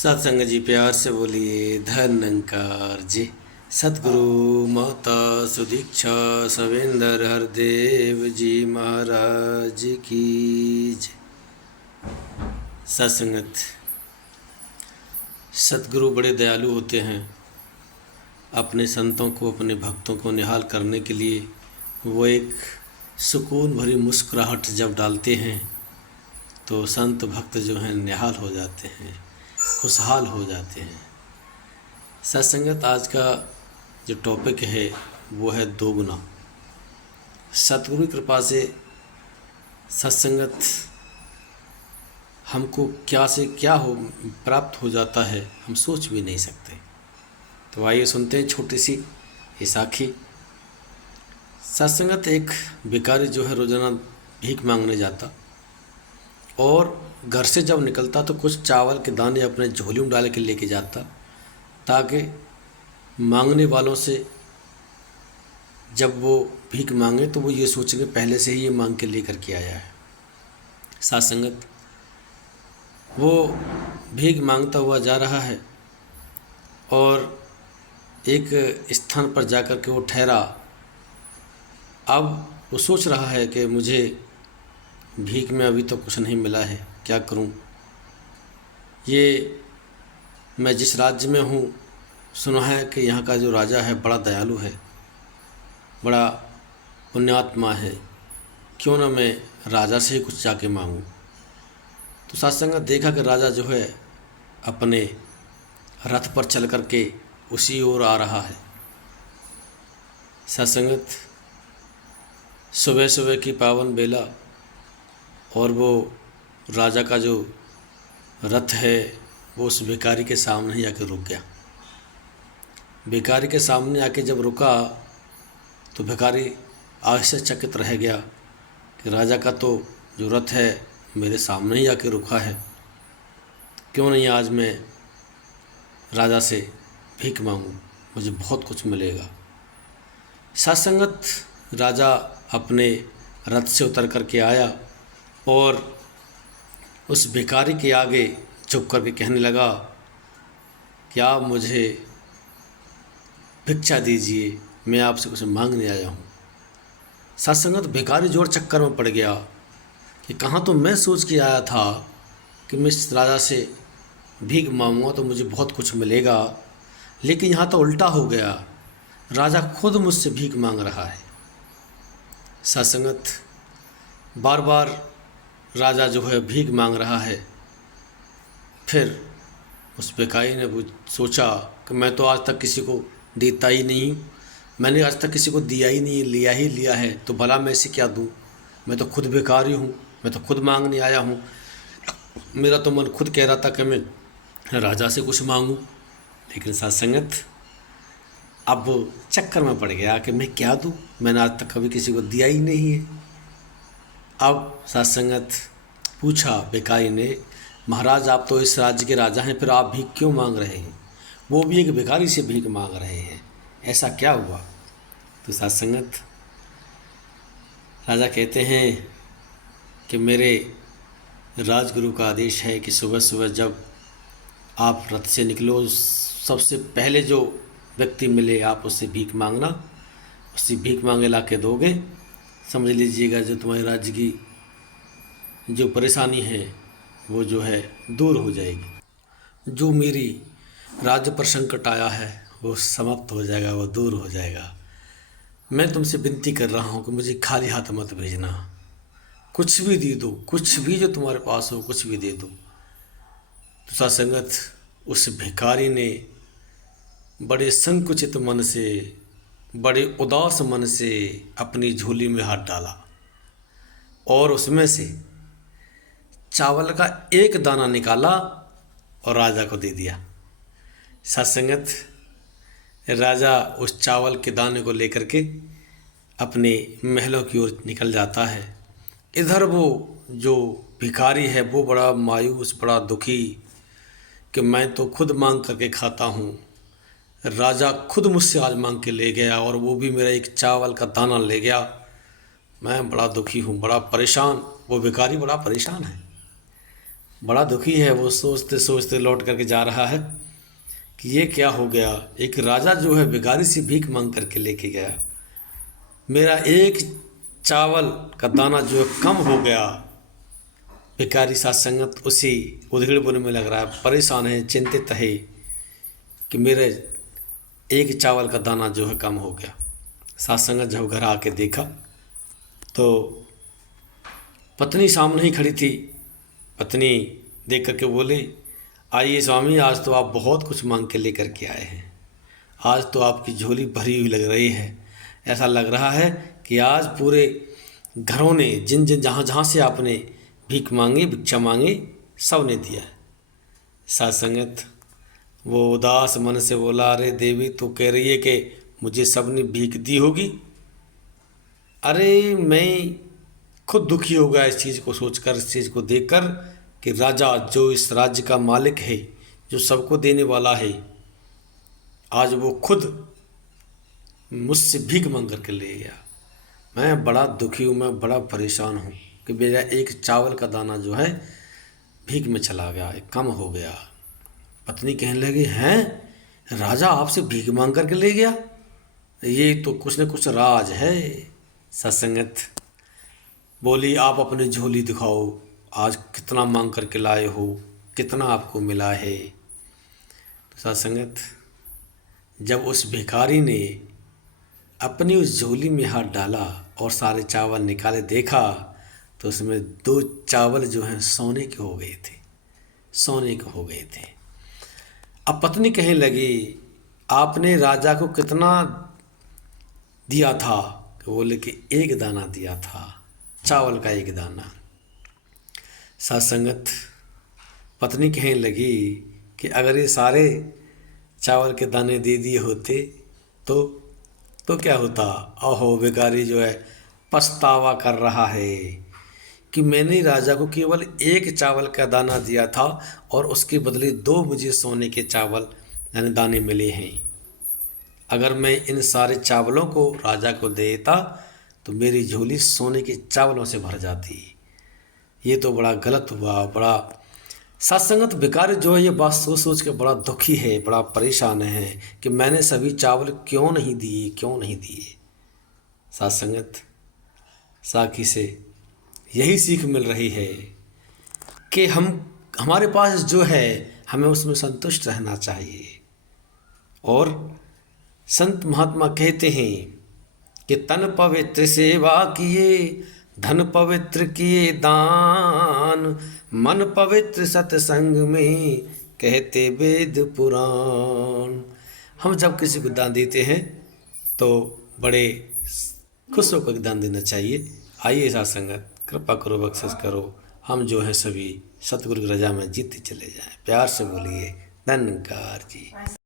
सत्संग जी प्यार से बोलिए धन्यंकार जी। सतगुरु माता सुदीक्षा सवेंद्र हरदेव जी महाराज की जय। सत्संगत सतगुरु बड़े दयालु होते हैं। अपने संतों को, अपने भक्तों को निहाल करने के लिए वो एक सुकून भरी मुस्कुराहट जब डालते हैं तो संत भक्त जो हैं निहाल हो जाते हैं, खुशहाल हो जाते हैं। सत्संगत आज का जो टॉपिक है वो है दोगुना। सतगुरु की कृपा से सत्संगत हमको क्या से क्या हो प्राप्त हो जाता है, हम सोच भी नहीं सकते। तो आइए सुनते हैं छोटी सी ये साखी। सत्संगत एक भिखारी जो है रोजाना भीख मांगने जाता और घर से जब निकलता तो कुछ चावल के दाने अपने झोली में डाल के लेके जाता, ताकि मांगने वालों से जब वो भीख मांगे तो वो ये सोचेंगे पहले से ही ये मांग के लेकर के आया है। सत्संगत वो भीख मांगता हुआ जा रहा है और एक स्थान पर जाकर के वो ठहरा। अब वो सोच रहा है कि मुझे भीख में अभी तो कुछ नहीं मिला है, क्या करूं। ये मैं जिस राज्य में हूं, सुना है कि यहाँ का जो राजा है बड़ा दयालु है, बड़ा पुण्यात्मा है, क्यों ना मैं राजा से ही कुछ जाके मांगूं। तो सत्संगत देखा कि राजा जो है अपने रथ पर चल करके उसी ओर आ रहा है। सत्संगत सुबह सुबह की पावन बेला और वो राजा का जो रथ है वो उस भिखारी के सामने ही आके रुक गया। भिखारी के सामने आके जब रुका तो भिखारी आश्चर्यचकित रह गया कि राजा का तो जो रथ है मेरे सामने ही आके रुका है, क्यों नहीं आज मैं राजा से भीख मांगूं, मुझे बहुत कुछ मिलेगा। सत्संगत राजा अपने रथ से उतर करके आया और उस भिखारी के आगे झुक करके कहने लगा कि आप मुझे भिक्षा दीजिए, मैं आपसे कुछ मांगने आया हूँ। सत्संगत भिखारी जोर चक्कर में पड़ गया कि कहाँ तो मैं सोच के आया था कि मैं इस राजा से भीख मांगूंगा तो मुझे बहुत कुछ मिलेगा, लेकिन यहाँ तो उल्टा हो गया, राजा खुद मुझसे भीख मांग रहा है। सत्संगत बार बार राजा जो है भीख मांग रहा है। फिर उस भिखारी ने सोचा कि मैं तो आज तक किसी को देता ही नहीं, मैंने आज तक किसी को दिया ही नहीं, लिया ही लिया है, तो भला मैं इसे क्या दूँ। मैं तो खुद भिखारी हूँ, मैं तो खुद मांगने आया हूँ। मेरा तो मन खुद कह रहा था कि मैं राजा से कुछ मांगूँ, लेकिन सत्संगत अब चक्कर में पड़ गया कि मैं क्या दूँ, मैंने आज तक कभी किसी को दिया ही नहीं है। अब सत्संगत पूछा भिखारी ने, महाराज आप तो इस राज्य के राजा हैं, फिर आप भीख क्यों मांग रहे हैं, वो भी एक भिखारी से भीख मांग रहे हैं, ऐसा क्या हुआ। तो सत्संगत राजा कहते हैं कि मेरे राजगुरु का आदेश है कि सुबह सुबह जब आप रथ से निकलो, सबसे पहले जो व्यक्ति मिले आप उससे भीख मांगना, उससे भीख मांगे ला के दोगे, समझ लीजिएगा जो तुम्हारे राज्य की जो परेशानी है वो जो है दूर हो जाएगी। जो मेरी राज्य पर संकट आया है वो समाप्त हो जाएगा, वो दूर हो जाएगा। मैं तुमसे विनती कर रहा हूँ कि मुझे खाली हाथ मत भेजना, कुछ भी दे दो, कुछ भी जो तुम्हारे पास हो कुछ भी दे दो। तो सत्संगत उस भिखारी ने बड़े संकुचित मन से, बड़े उदास मन से अपनी झोली में हाथ डाला और उसमें से चावल का एक दाना निकाला और राजा को दे दिया। सत्संगत राजा उस चावल के दाने को लेकर के अपने महलों की ओर निकल जाता है। इधर वो जो भिखारी है वो बड़ा मायूस, बड़ा दुखी कि मैं तो खुद मांग करके खाता हूँ, राजा खुद मुझसे आज मांग के ले गया और वो भी मेरा एक चावल का दाना ले गया, मैं बड़ा दुखी हूँ, बड़ा परेशान। वो भिखारी बड़ा परेशान है। बड़ा दुखी है। वो सोचते सोचते लौट करके जा रहा है कि ये क्या हो गया। एक राजा जो है भिखारी से भीख मांग करके लेके गया, मेरा एक चावल का दाना जो है कम हो गया। भिखारी साथ संगत उसी उधेड़ बुन में लग रहा है, परेशान है, चिंतित है कि मेरे एक चावल का दाना जो है कम हो गया। साथ संगत जब घर आके देखा तो पत्नी सामने ही खड़ी थी। पत्नी देख करके बोले, आइए स्वामी, आज तो आप बहुत कुछ मांग के लेकर के आए हैं। आज तो आपकी झोली भरी हुई लग रही है। ऐसा लग रहा है कि आज पूरे घरों ने, जिन जिन जहाँ जहाँ से आपने भीख मांगी, भिक्षा मांगी, सब ने दिया है। साथ संगत वो उदास मन से बोला, अरे देवी, तो कह रही है कि मुझे सब ने भीख दी होगी। अरे मैं खुद दुखी हो गया इस चीज़ को सोचकर, इस चीज़ को देखकर कि राजा जो इस राज्य का मालिक है, जो सबको देने वाला है, आज वो खुद मुझसे भीख मांग करके ले गया। मैं बड़ा दुखी हूँ, मैं बड़ा परेशान हूँ कि मेरा एक चावल का दाना जो है भीख में चला गया, कम हो गया। पत्नी कहने लगी, हैं, राजा आपसे भीख मांग करके ले गया? ये तो कुछ न कुछ राज है। सत्संगत बोली, आप अपनी झोली दिखाओ, आज कितना मांग करके लाए हो, कितना आपको मिला है। तो सत्संगत जब उस भिखारी ने अपनी उस झोली में हाथ डाला और सारे चावल निकाले, देखा तो उसमें 2 चावल जो हैं सोने के हो गए थे, सोने के हो गए थे। अब पत्नी कहने लगी, आपने राजा को कितना दिया था? कि बोले कि 1 दाना दिया था, चावल का 1 दाना। सत्संगत पत्नी कहने लगी कि अगर ये सारे चावल के दाने दे दिए होते तो क्या होता। ओहो, भिखारी जो है पछतावा कर रहा है कि मैंने राजा को केवल 1 चावल का दाना दिया था और उसके बदले 2 मुझे सोने के चावल यानी दाने मिले हैं। अगर मैं इन सारे चावलों को राजा को देता तो मेरी झोली सोने के चावलों से भर जाती। ये तो बड़ा गलत हुआ। बड़ा सत्संगत भिखारी जो है ये बात सोच सोच के बड़ा दुखी है, बड़ा परेशान है कि मैंने सभी चावल क्यों नहीं दिए, क्यों नहीं दिए। सत्संगत साखी से यही सीख मिल रही है कि हमारे पास जो है हमें उसमें संतुष्ट रहना चाहिए। और संत महात्मा कहते हैं कि तन पवित्र सेवा किए, धन पवित्र किए दान, मन पवित्र सत्संग में कहते वेद पुराण। हम जब किसी को दान देते हैं तो बड़े खुश होकर दान देना चाहिए। आइए साथ संगत, कृपा करो, बख्शिश करो, हम जो हैं सभी सतगुरु की रजा में जीतते चले जाएं। प्यार से बोलिए, धन्यकार जी।